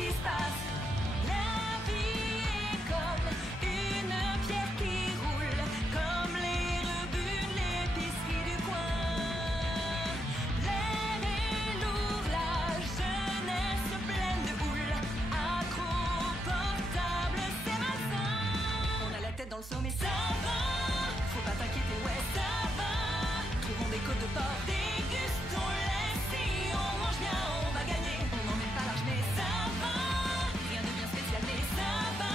qui se passe. La vie est comme une pierre qui roule, comme les rebuts de l'épicerie du coin. L'air est lourd, la jeunesse pleine de houle, accro portable, c'est malsain. On a la tête dans le seau mais ça va, faut pas t'inquiéter, ouais ça va. Trouvons des côtes de porc, dégustons-les, si on mange bien on va gagner. On n'en met pas large mais ça va, rien de bien spécial mais ça va.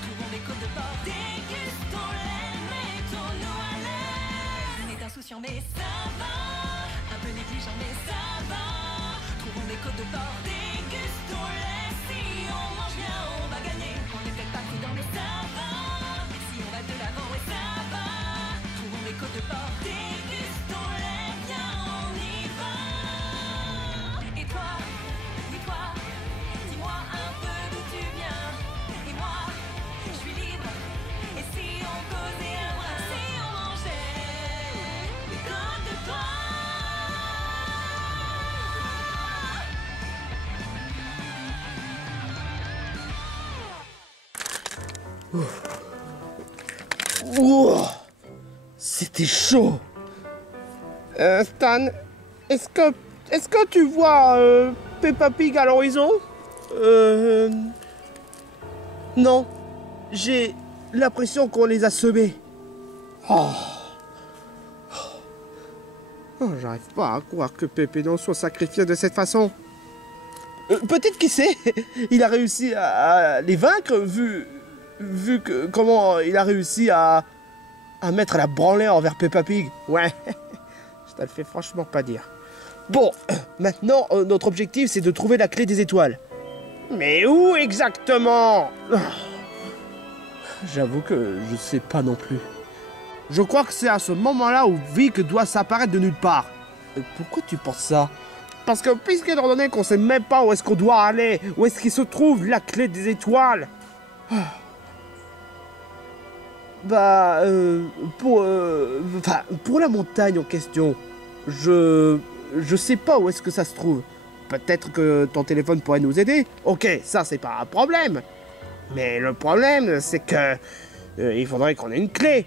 Trouvons des côtes de porc, dégustons-les, mettons-nous à l'aise. On est insouciant mais ça va, un peu négligent mais ça va. Trouvons des côtes de porc, dégustons-les, si on mange bien on va gagner. On n'est peut-être pas prudent mais ça va, si on va de l'avant ouais ça va. Trouvons des côtes de porc, dégustons-les, viens on y va. Et toi, oui toi, dis-moi un peu d'où tu viens. Et moi, je suis libre. Et si on causait un brin, si on mangeait des côtes de porc. Ouah, c'était chaud. Stan, est-ce que tu vois Peppa Pig à l'horizon? Non, j'ai l'impression qu'on les a semés. Oh. Oh, j'arrive pas à croire que Pépénon soit sacrifié de cette façon. Peut-être qui sait, il a réussi à les vaincre vu que comment il a réussi à mettre la branlée envers Peppa Pig. Ouais, je te le fais franchement pas dire. Bon, maintenant, notre objectif, c'est de trouver la clé des étoiles. Mais où exactement? J'avoue que je sais pas non plus. Je crois que c'est à ce moment-là où Vic doit s'apparaître de nulle part. Pourquoi tu penses ça? Parce que puisqu'étant donné qu'on sait même pas où est-ce qu'on doit aller, où est-ce qu'il se trouve la clé des étoiles. Bah, pour la montagne en question, je sais pas où est-ce que ça se trouve. Peut-être que ton téléphone pourrait nous aider. Ok, ça c'est pas un problème. Mais le problème, c'est que il faudrait qu'on ait une clé.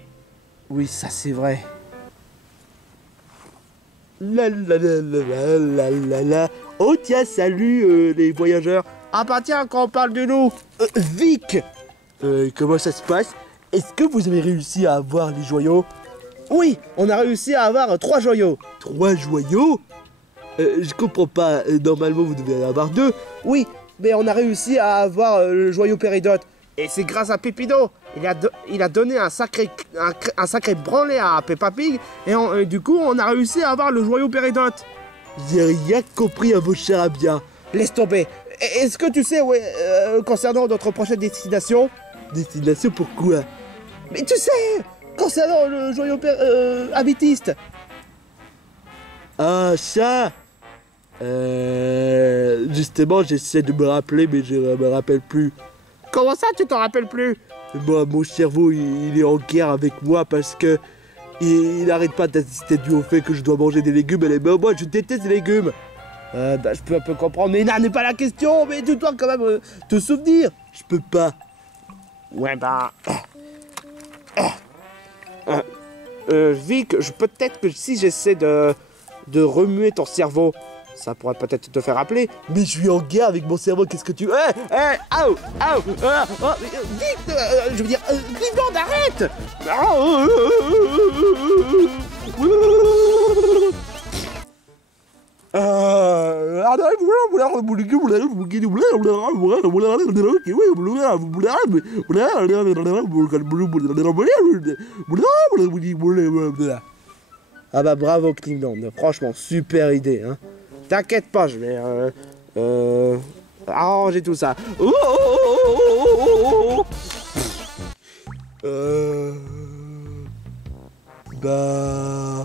Oui, ça c'est vrai. La la la la la la la. Oh tiens, salut les voyageurs. Ah bah tiens, quand on parle de nous, Vic. Comment ça se passe? Est-ce que vous avez réussi à avoir les joyaux? Oui, on a réussi à avoir 3 joyaux. 3 joyaux? Je comprends pas. Normalement, vous devez en avoir 2. Oui, mais on a réussi à avoir le joyau péridote. Et c'est grâce à Pépino. Il a donné un sacré branlé à Peppa Pig. Et du coup, on a réussi à avoir le joyau péridote. J'ai rien compris à vos charabia. Laisse tomber. Est-ce que tu sais, ouais, concernant notre prochaine destination? Destination pourquoi? Mais tu sais, concernant le joyau améthyste. Ah, ça. Justement, j'essaie de me rappeler, mais je me rappelle plus. Comment ça, tu t'en rappelles plus? Moi, mon cerveau, il est en guerre avec moi parce que il n'arrête pas d'insister dû au fait que je dois manger des légumes. Mais moi, je déteste les légumes. Bah, je peux un peu comprendre, mais là n'est pas la question. Mais tu dois quand même te souvenir. Je peux pas. Ouais, bah... Vic, peut-être que si j'essaie de remuer ton cerveau, ça pourrait peut-être te faire rappeler. Mais je suis en guerre avec mon cerveau, qu'est-ce que tu... Vic, je veux dire... Cleveland, arrête. Ah bah bravo Cleveland, franchement super idée hein. T'inquiète pas, je vais arranger tout ça. Bah...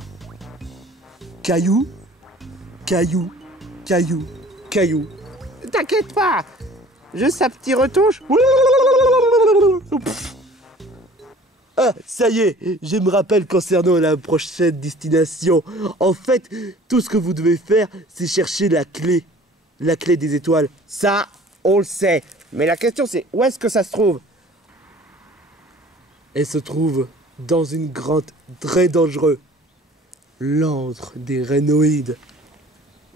Caillou. T'inquiète pas, juste un petit retouche. Ah, ça y est, je me rappelle concernant la prochaine destination. En fait, tout ce que vous devez faire, c'est chercher la clé des étoiles. Ça, On le sait. Mais la question c'est, où est-ce que ça se trouve? Elle se trouve dans une grotte très dangereuse. L'antre des Rhénoïdes.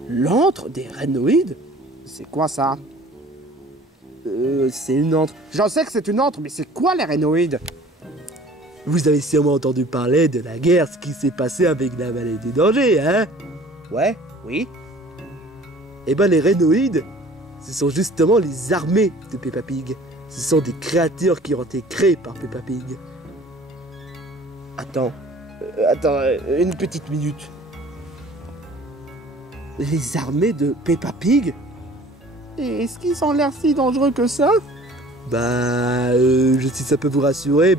L'antre des Rhénoïdes? C'est quoi ça? C'est une antre. J'en sais que c'est une antre, mais c'est quoi les Rhénoïdes? Vous avez sûrement entendu parler de la guerre, ce qui s'est passé avec la vallée des dangers, hein? Ouais, oui. Eh ben les Rhénoïdes, ce sont justement les armées de Peppa Pig. Ce sont des créatures qui ont été créées par Peppa Pig. Attends, une petite minute. Les armées de Peppa Pig? Et est-ce qu'ils ont l'air si dangereux que ça? Si ça peut vous rassurer,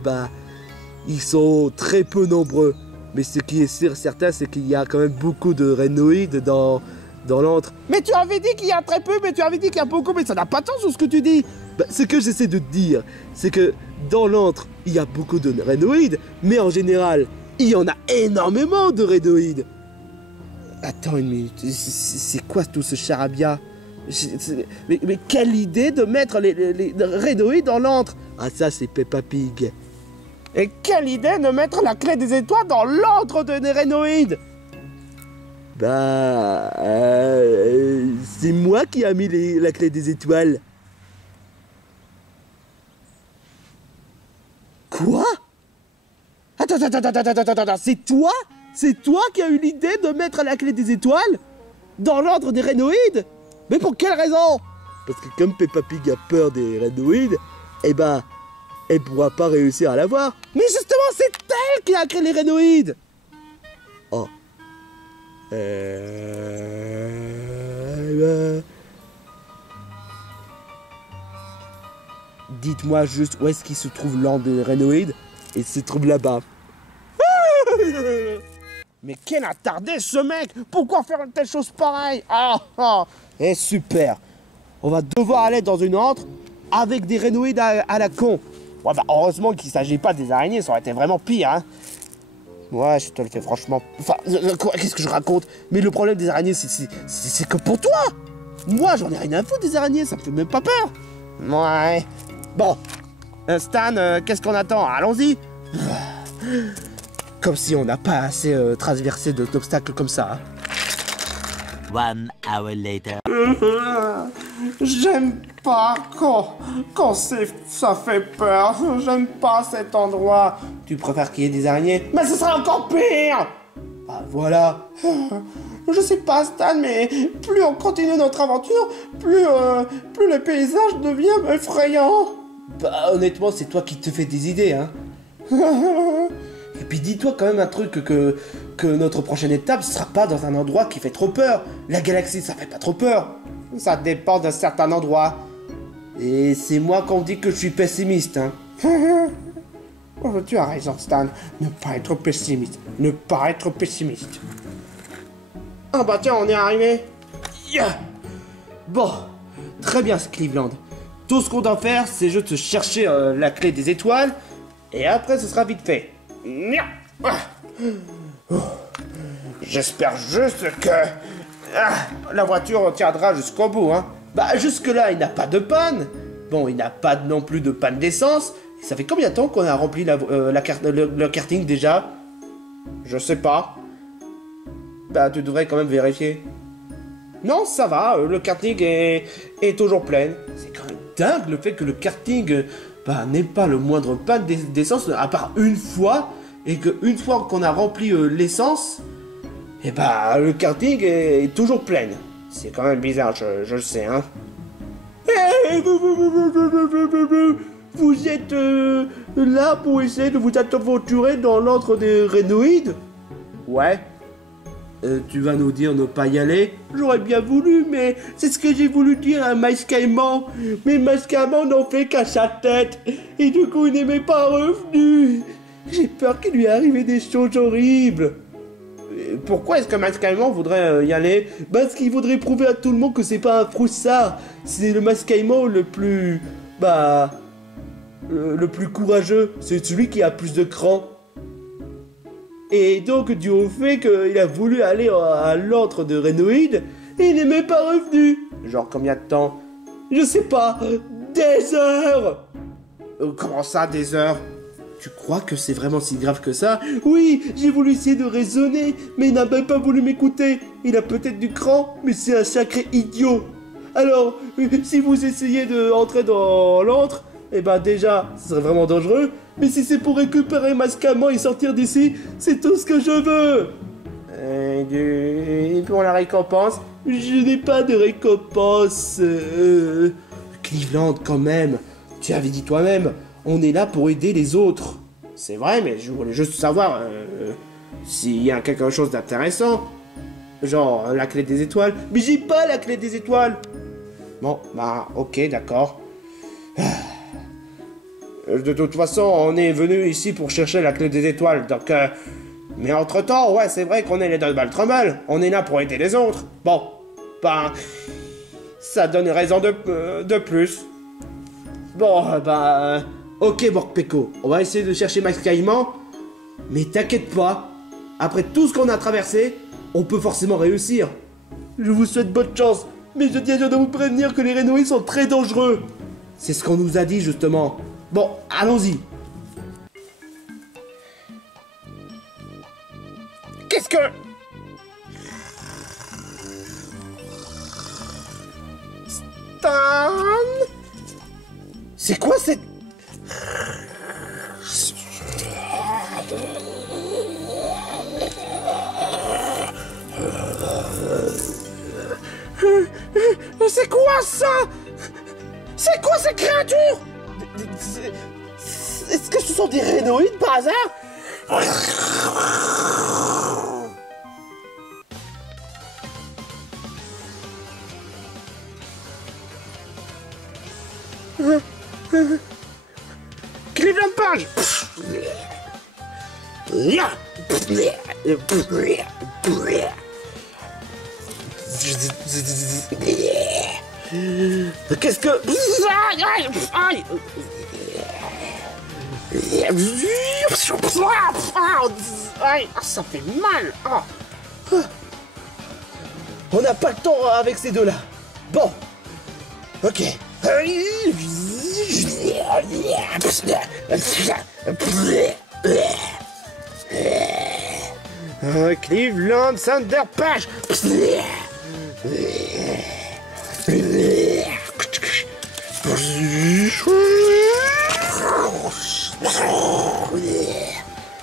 ils sont très peu nombreux. Mais ce qui est sûr certain, c'est qu'il y a quand même beaucoup de Rhénoïdes dans l'antre. Mais tu avais dit qu'il y a très peu, mais tu avais dit qu'il y a beaucoup, mais ça n'a pas de sens sur ce que tu dis. Ce que j'essaie de te dire, c'est que dans l'antre, il y a beaucoup de Rhénoïdes, mais en général, il y en a énormément de Rhénoïdes. Attends une minute, c'est quoi tout ce charabia? Mais quelle idée de mettre les Rhénoïdes dans l'antre? Ah ça c'est Peppa Pig. Et quelle idée de mettre la clé des étoiles dans l'antre des Rhénoïdes? C'est moi qui a mis la clé des étoiles. Quoi? Attends, c'est toi? C'est toi qui as eu l'idée de mettre la clé des étoiles dans l'antre des Rhénoïdes? Mais pour quelle raison? Parce que comme Peppa Pig a peur des Rhénoïdes, elle pourra pas réussir à l'avoir. Mais justement, c'est elle qui a créé les Rhénoïdes. Oh. Dites-moi juste où est-ce qu'il se trouve l'antre des Rhénoïdes. Il se trouve là-bas. Mais quel attardé ce mec! Pourquoi faire une telle chose pareille? Et super! On va devoir aller dans une antre avec des Rhénoïdes à la con. Ouais, heureusement qu'il ne s'agit pas des araignées, ça aurait été vraiment pire, hein. Ouais, je te le fais franchement... qu'est-ce que je raconte? Mais le problème des araignées, c'est que pour toi! Moi, j'en ai rien à foutre des araignées, ça me fait même pas peur. Ouais. Bon. Stan, qu'est-ce qu'on attend? Allons-y. Comme si on n'a pas assez traversé d'obstacles comme ça. Hein. 1 hour later. J'aime pas quand ça fait peur. J'aime pas cet endroit. Tu préfères qu'il y ait des araignées? Mais ce sera encore pire. Ah voilà. Je sais pas Stan, mais plus on continue notre aventure, plus le paysage devient effrayant. Honnêtement, c'est toi qui te fais des idées, hein. Et puis dis-toi quand même un truc que notre prochaine étape ne sera pas dans un endroit qui fait trop peur. La galaxie, ça fait pas trop peur. Ça dépend d'un certain endroit. Et c'est moi qu'on dit que je suis pessimiste, hein. Tu as raison, Stan. Ne pas être pessimiste. Ne pas être pessimiste. Ah bah tiens, on est arrivé. Yeah. Bon, très bien, Cleveland. Tout ce qu'on doit faire, c'est juste chercher la clé des étoiles. Et après, ce sera vite fait. J'espère juste que la voiture tiendra jusqu'au bout, hein. Jusque-là, il n'a pas de panne. Bon, il n'a pas non plus de panne d'essence. Ça fait combien de temps qu'on a rempli le karting déjà? Je sais pas. Tu devrais quand même vérifier. Non, ça va, le karting est toujours plein. C'est quand même dingue le fait que le karting n'ait pas le moindre panne d'essence, à part une fois, et qu'une fois qu'on a rempli l'essence, le karting est toujours plein. C'est quand même bizarre, je le sais, hein. Vous êtes là pour essayer de vous aventurer dans l'antre des Rhénoïdes? Ouais. Tu vas nous dire ne pas y aller? J'aurais bien voulu, mais c'est ce que j'ai voulu dire à Mascaïman. Mais Mascaïman n'en fait qu'à sa tête. Et du coup, il n'est même pas revenu. J'ai peur qu'il lui arrive des choses horribles. Pourquoi est-ce que Mascaïman voudrait y aller? Parce qu'il voudrait prouver à tout le monde que c'est pas un froussard. C'est le Mascaïman le plus... le plus courageux. C'est celui qui a plus de cran. Et donc, dû au fait qu'il a voulu aller à l'antre de Rhénoïdes, il n'est même pas revenu. Genre combien de temps? je sais pas, des heures. Comment ça, des heures? Tu crois que c'est vraiment si grave que ça? Oui, j'ai voulu essayer de raisonner, mais il n'a même pas voulu m'écouter. Il a peut-être du cran, mais c'est un sacré idiot. Alors, si vous essayez de entrer dans l'antre, eh ben déjà, ce serait vraiment dangereux. Mais si c'est pour récupérer ma scamant et sortir d'ici, c'est tout ce que je veux. Et pour la récompense, je n'ai pas de récompense. Cleveland, quand même, tu avais dit toi-même, on est là pour aider les autres. C'est vrai, mais je voulais juste savoir s'il y a quelque chose d'intéressant. Genre la clé des étoiles. Mais j'ai pas la clé des étoiles. Bon, bah ok, d'accord. De toute façon, on est venu ici pour chercher la clé des étoiles, donc... Mais entre-temps, ouais, c'est vrai qu'on est les Double Trouble. On est là pour aider les autres. Bon, ben... Ça donne raison de plus. Bon, bah... Ok, Morpeko, on va essayer de chercher Max Caïman. Mais t'inquiète pas, après tout ce qu'on a traversé, on peut forcément réussir. Je vous souhaite bonne chance, mais je tiens de vous prévenir que les Renoïdes sont très dangereux. C'est ce qu'on nous a dit, justement. Bon, allons-y. Qu'est-ce que... Stan? C'est quoi cette... C'est quoi ça? C'est quoi ces créatures? Est-ce que ce sont des Renoïdes par hasard? Cleveland Page. Qu'est-ce que... Aïe. Aïe, ça fait mal. On n'a pas le temps avec ces deux-là. Bon. Ok. Cleveland Thunderpage.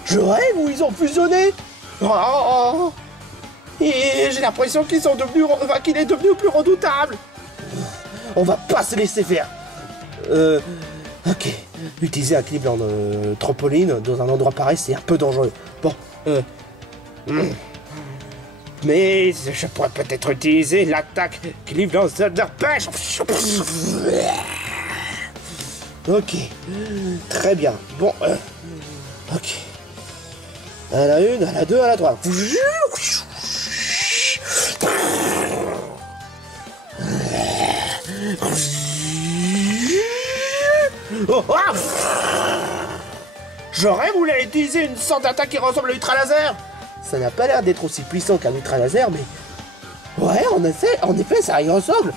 Je rêve ou ils ont fusionné? Et j'ai l'impression qu'ils sont devenus, qu'il est devenu plus redoutable. On va pas se laisser faire. Ok. Utiliser un Cleveland trampoline dans un endroit pareil, c'est un peu dangereux. Bon. Mais je pourrais peut-être utiliser l'attaque Cleveland Thunderpage. Ok. Très bien. Bon. Ok. À la une, à la deux, à la trois. Oh, ah. J'aurais voulu utiliser une sorte d'attaque qui ressemble à l'ultra laser. Ça n'a pas l'air d'être aussi puissant qu'un ultra laser, mais... Ouais, en effet, ça y ressemble.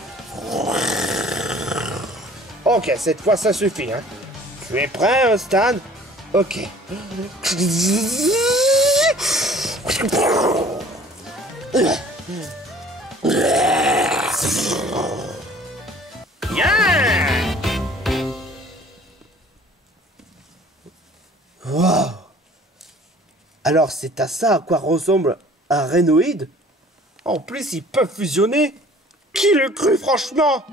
Ok, cette fois ça suffit, hein. Tu es prêt, Stan? Ok. Yeah! Wow! Alors c'est à ça à quoi ressemble un Renoid? En plus ils peuvent fusionner? Qui le crut franchement?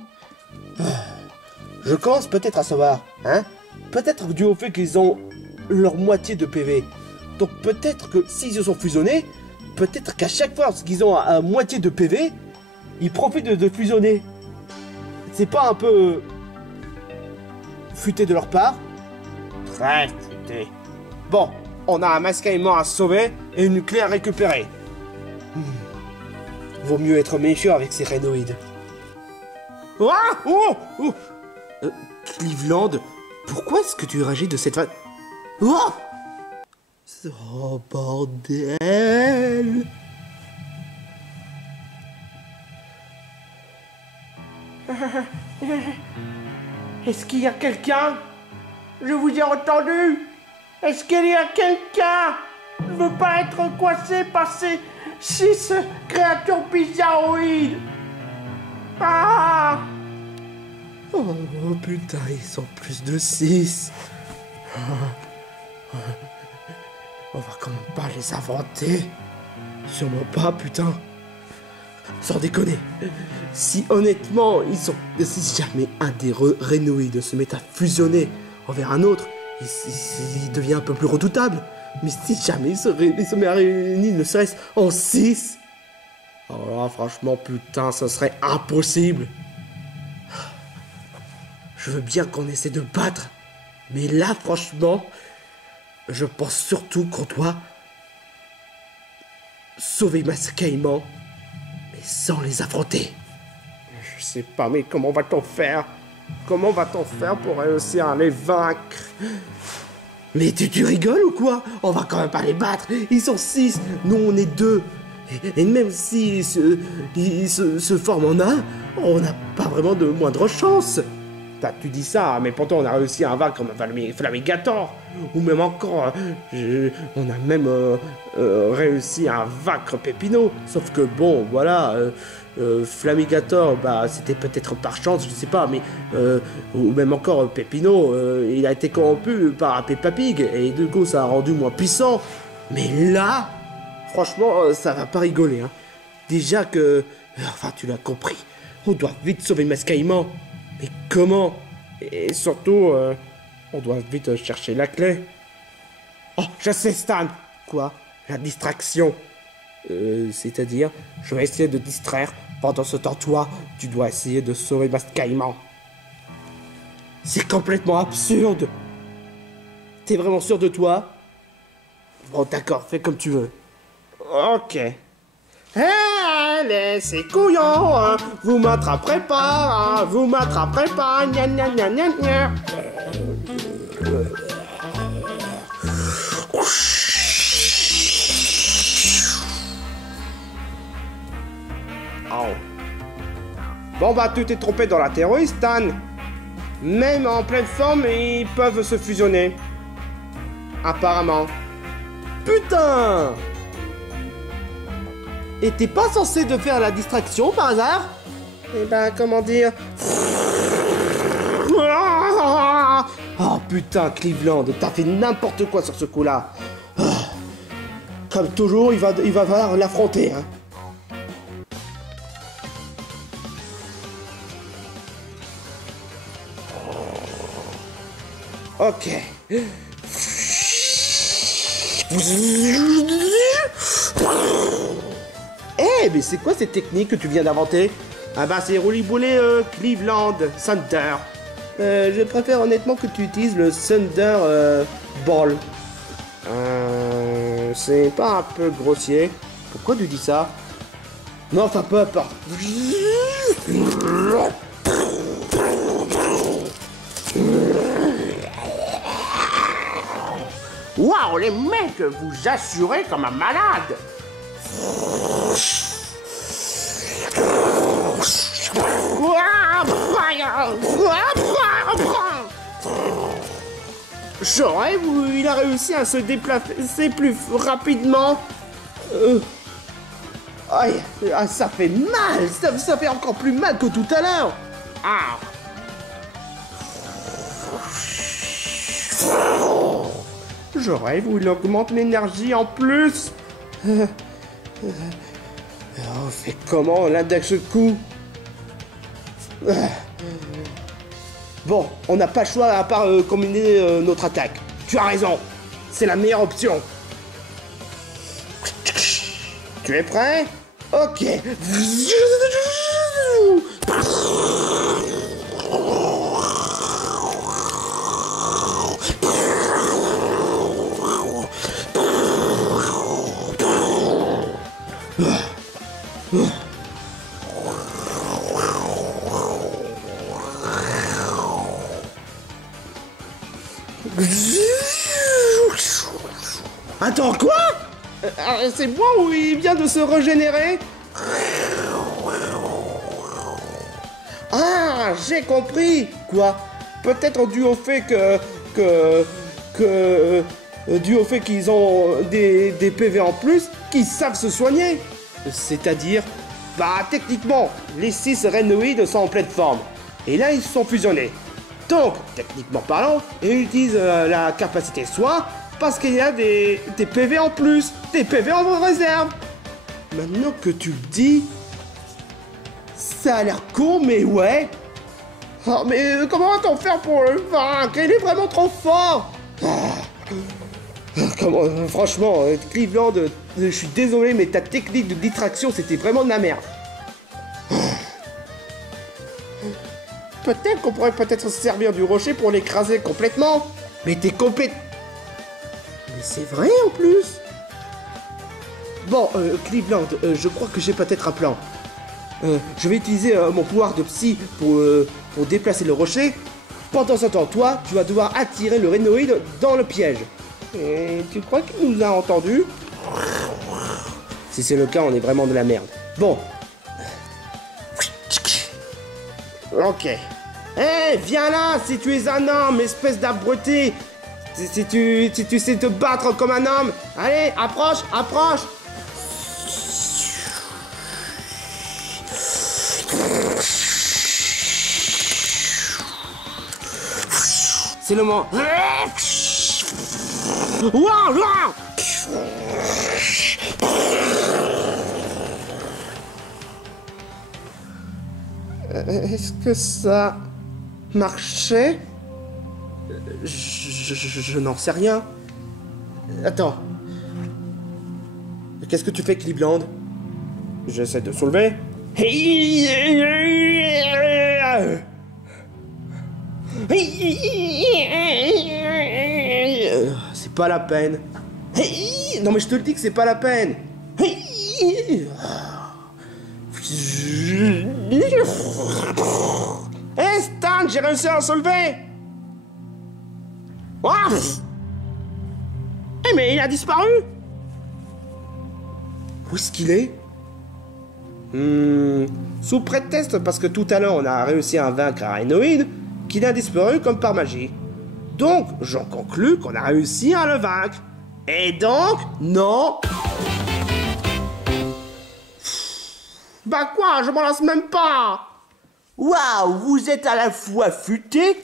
Je commence peut-être à savoir, hein? Peut-être dû au fait qu'ils ont leur moitié de PV. Donc peut-être que s'ils se sont fusionnés, peut-être qu'à chaque fois qu'ils ont à moitié de PV, ils profitent de fusionner. C'est pas un peu... futé de leur part? Très futé. Bon, on a un mascaillement à sauver et une clé à récupérer. Vaut mieux être méfiant avec ces Renoïdes. Ah! Oh! Oh! Cleveland, pourquoi est-ce que tu réagis de cette façon? Oh! Oh bordel! Est-ce qu'il y a quelqu'un? Je vous ai entendu. Est-ce qu'il y a quelqu'un? Je ne veux pas être coincé par ces 6 créatures bizarroïdes. Ah! Oh putain, ils sont plus de 6. On va quand même pas les inventer. Sûrement pas, putain. Sans déconner. Si honnêtement, si jamais un des Rhénoïdes se met à fusionner envers un autre, il devient un peu plus redoutable. Mais si jamais il se met à réunir ne serait-ce en 6, alors là, franchement, putain, ça serait impossible. Je veux bien qu'on essaie de battre, mais là, franchement, je pense surtout qu'on doit sauver Mascaïman, mais sans les affronter. Je sais pas, mais comment va-t-on faire? Comment va-t-on faire pour réussir à les vaincre? Mais tu rigoles ou quoi? On va quand même pas les battre. Ils sont 6, nous on est 2. Et même s'ils se forment en un, on n'a pas vraiment de moindre chance. Tu dis ça, mais pourtant on a réussi à vaincre Flamigator. Ou même encore, on a même réussi à vaincre Pépino. Sauf que bon, voilà, Flamigator, bah c'était peut-être par chance, je sais pas, mais ou même encore Pépino, il a été corrompu par Peppa Pig et du coup ça a rendu moins puissant. Mais là, franchement, ça va pas rigoler, hein. Déjà que, enfin tu l'as compris, on doit vite sauver Mascaïman. Mais comment? Et surtout, on doit vite chercher la clé. Oh, je sais, Stan. Quoi? La distraction. C'est-à-dire, je vais essayer de distraire. Pendant ce temps, toi, tu dois essayer de sauver Mascaïman. C'est complètement absurde. T'es vraiment sûr de toi? Bon, d'accord, fais comme tu veux. Ok. Allez, c'est couillon, hein. Vous m'attraperez pas, hein. Vous m'attraperez pas, gna gna gna gna gna. Oh. Bon bah tu t'es trompé dans la théorie, Stan. Même en pleine forme, ils peuvent se fusionner. Apparemment. Putain! Et t'es pas censé de faire la distraction par hasard? Eh ben, comment dire? Oh putain, Cleveland, t'as fait n'importe quoi sur ce coup-là. Comme toujours, il va falloir l'affronter, hein. Ok. Eh, mais c'est quoi cette technique que tu viens d'inventer? Ah bah c'est roulis-boulé Cleveland Thunder. Je préfère honnêtement que tu utilises le Thunder Ball. C'est pas un peu grossier? Pourquoi tu dis ça? Non, enfin peu importe. Waouh, les mecs, vous assurez comme un malade. J'aurais vu, il a réussi à se déplacer plus rapidement. Aïe, ça fait mal, ça fait encore plus mal que tout à l'heure. Ah. J'aurais voulu augmenter l'énergie en plus. On fait comment l'index de coup? Bon, on n'a pas le choix à part combiner notre attaque. Tu as raison, c'est la meilleure option. Tu es prêt? Ok. Attends, quoi? C'est moi ou il vient de se régénérer? Ah, Ah, j'ai compris. Quoi? Peut-être dû au fait dû au fait qu'ils ont des PV en plus, qu'ils savent se soigner. C'est-à-dire, bah techniquement, les 6 Renoids sont en pleine forme. Et là, ils se sont fusionnés. Donc, techniquement parlant, ils utilisent la capacité soin parce qu'il y a des PV en plus, des PV en réserve. Maintenant que tu le dis, ça a l'air con, mais ouais. Oh, mais comment va-t-on faire pour le vaincre? Il est vraiment trop fort. Comment, franchement, Cleveland, je suis désolé, mais ta technique de distraction, c'était vraiment de la merde. Peut-être qu'on pourrait peut-être se servir du rocher pour l'écraser complètement. Mais t'es complète... Mais c'est vrai en plus. Bon, Cleveland, je crois que j'ai peut-être un plan. Je vais utiliser mon pouvoir de psy pour déplacer le rocher. Pendant ce temps, toi, tu vas devoir attirer le Renoid dans le piège. Et tu crois qu'il nous a entendus? Si c'est le cas, on est vraiment de la merde. Bon. Ok. Hé, viens là, si tu es un homme, espèce d'abruti. Si tu sais te battre comme un homme. Allez, approche, approche. C'est le moment. Est-ce que ça marchait? Je n'en sais rien. Attends. Qu'est-ce que tu fais, Cleveland? J'essaie de soulever. C'est pas la peine. Non mais je te le dis que c'est pas la peine. Hé Stan, j'ai réussi à en soulever. Eh mais il a disparu. Où est-ce qu'il est? Sous prétexte, parce que tout à l'heure on a réussi à vaincre un Renoid, qu'il a disparu comme par magie. Donc, j'en conclus qu'on a réussi à le vaincre. Et donc, non. Bah quoi, je m'en lance même pas. Waouh, vous êtes à la fois futé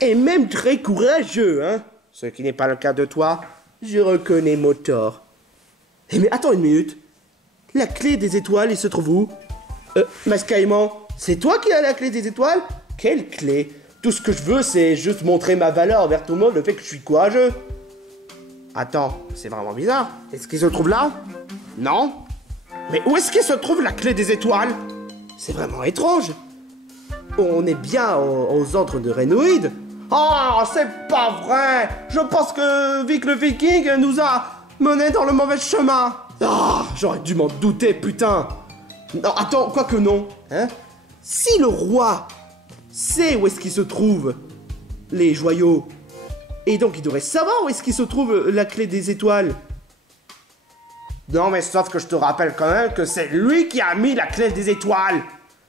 et même très courageux, hein. Ce qui n'est pas le cas de toi, je reconnais mon tort. Eh mais attends une minute. La clé des étoiles, il se trouve où? Mascaïman, c'est toi qui as la clé des étoiles? Quelle clé? Tout ce que je veux, c'est juste montrer ma valeur envers tout le monde, le fait que je suis courageux. Attends, c'est vraiment bizarre. Est-ce qu'il se trouve là? Non? Mais où est-ce qu'il se trouve la clé des étoiles? C'est vraiment étrange. On est bien aux ordres de Renoid. Oh, c'est pas vrai. Je pense que Vic le Viking nous a menés dans le mauvais chemin. Ah, j'aurais dû m'en douter, putain. Non, attends, quoique non. Hein? Si le roi sait où est-ce qu'il se trouve les joyaux, et donc il devrait savoir où est-ce qu'il se trouve la clé des étoiles. Non, mais sauf que je te rappelle quand même que c'est lui qui a mis la clé des étoiles.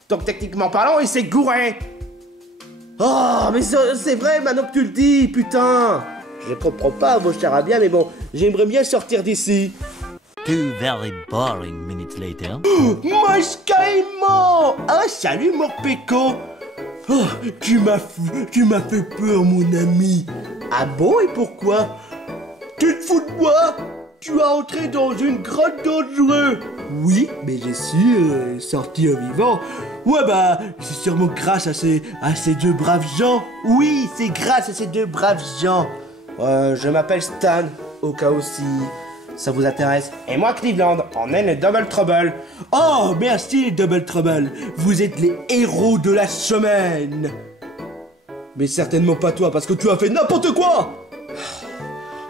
Donc techniquement parlant, il s'est gouré. Oh, mais c'est vrai maintenant que tu le dis, putain. Je comprends pas, mon cher Abia, mais bon, j'aimerais bien sortir d'ici. 2 very boring minutes later. Mascaïman! Ah, salut, Morpeko! Oh, tu m'as fait peur, mon ami. Ah bon, et pourquoi? Tu te fous de moi? Tu as entré dans une grotte dangereuse. Oui, mais je suis sorti vivant. Ouais, bah, c'est sûrement grâce à ces 2 braves gens. Oui, c'est grâce à ces 2 braves gens. Je m'appelle Stan, au cas où si ça vous intéresse. Et moi, Cleveland, on est les Double Trouble. Oh, merci les Double Trouble. Vous êtes les héros de la semaine. Mais certainement pas toi, parce que tu as fait n'importe quoi.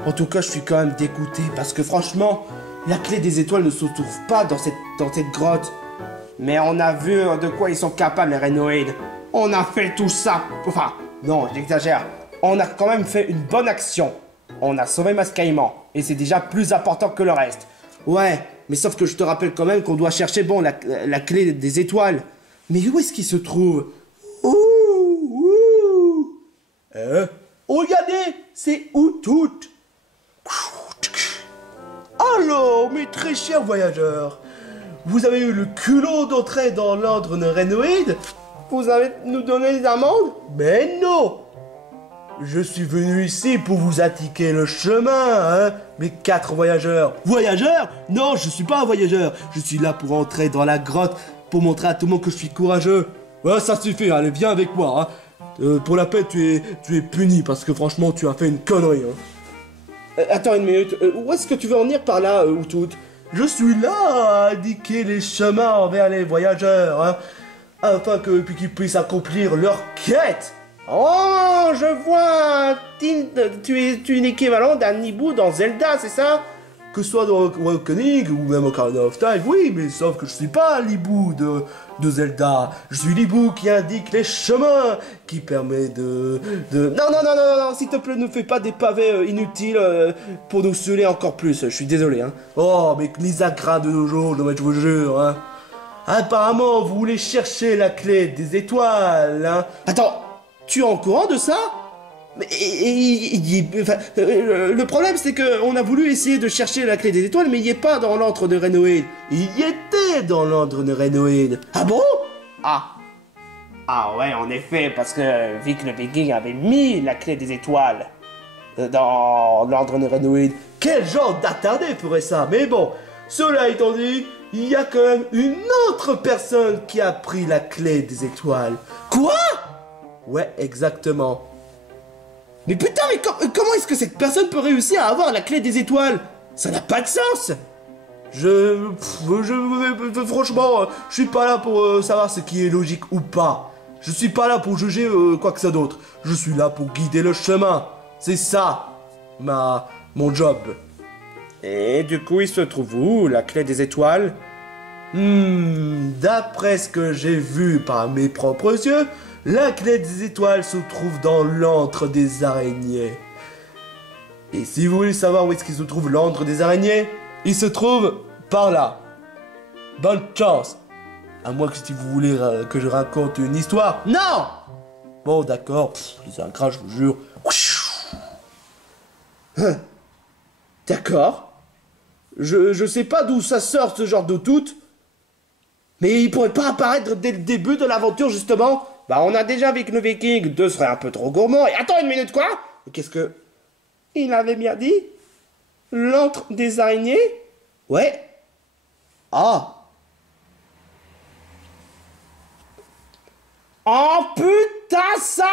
En tout cas, je suis quand même dégoûté, parce que franchement, la clé des étoiles ne se trouve pas dans cette grotte. Mais on a vu de quoi ils sont capables, les Renoids. On a fait tout ça. Enfin, non, j'exagère. On a quand même fait une bonne action. On a sauvé Mascaïman, et c'est déjà plus important que le reste. Ouais, mais sauf que je te rappelle quand même qu'on doit chercher, bon, la clé des étoiles. Mais où est-ce qu'il se trouve? Regardez, c'est Outout. Alors, mes très chers voyageurs, vous avez eu le culot d'entrer dans l'ordre Renoid? Vous allez nous donner des amendes? Mais non! Je suis venu ici pour vous indiquer le chemin, hein, mes 4 voyageurs. Voyageurs? Non, je suis pas un voyageur. Je suis là pour entrer dans la grotte, pour montrer à tout le monde que je suis courageux. Ouais, ça suffit, allez, viens avec moi, hein. Pour la peine, tu es puni, parce que franchement, tu as fait une connerie, hein. Attends une minute, où est-ce que tu veux en venir par là, Outout? Je suis là à indiquer les chemins envers les voyageurs, hein, afin qu'ils puissent accomplir leur quête. Oh, je vois, tu es une équivalent d'un hibou dans Zelda, c'est ça? Que ce soit dans Awakening ou même Ocarina of Time, oui, mais sauf que je suis pas l'hibou de Zelda. Je suis l'hibou qui indique les chemins, qui permet de... Non, s'il te plaît, ne fais pas des pavés inutiles pour nous saouler encore plus, je suis désolé, hein. Oh, mais les agrafes de nos jours, je vous jure, hein. Apparemment, vous voulez chercher la clé des étoiles, hein. Attends, tu es en courant de ça? Mais le problème c'est que on a voulu essayer de chercher la clé des étoiles, mais il n'y est pas dans l'antre de Renoid. Il y était dans l'antre de Renoid. Ah bon? Ah ouais, en effet, parce que Vic le Viking avait mis la clé des étoiles dans l'antre de Renoid. Quel genre d'attardé ferait ça? Mais bon, cela étant dit, il y a quand même une autre personne qui a pris la clé des étoiles. Quoi? Ouais, exactement. Mais putain, mais comment est-ce que cette personne peut réussir à avoir la clé des étoiles? Ça n'a pas de sens. Franchement, je suis pas là pour savoir ce qui est logique ou pas. Je suis pas là pour juger quoi que ce soit d'autre. Je suis là pour guider le chemin. C'est ça, mon job. Et du coup, il se trouve où, la clé des étoiles? D'après ce que j'ai vu par mes propres yeux, la clé des étoiles se trouve dans l'antre des araignées. Et si vous voulez savoir où est-ce qu'il se trouve l'antre des araignées, il se trouve par là. Bonne chance. À moins que si vous voulez que je raconte une histoire. Non! Bon, d'accord, c'est un crash, je vous jure. D'accord. Je sais pas d'où ça sort ce genre de tout. Mais il pourrait pas apparaître dès le début de l'aventure, justement? Bah, on a déjà vu que le Viking 2 serait un peu trop gourmand. Et attends une minute, quoi? Qu'est-ce que... Il avait bien dit? L'antre des araignées? Ouais. Ah. Oh putain, ça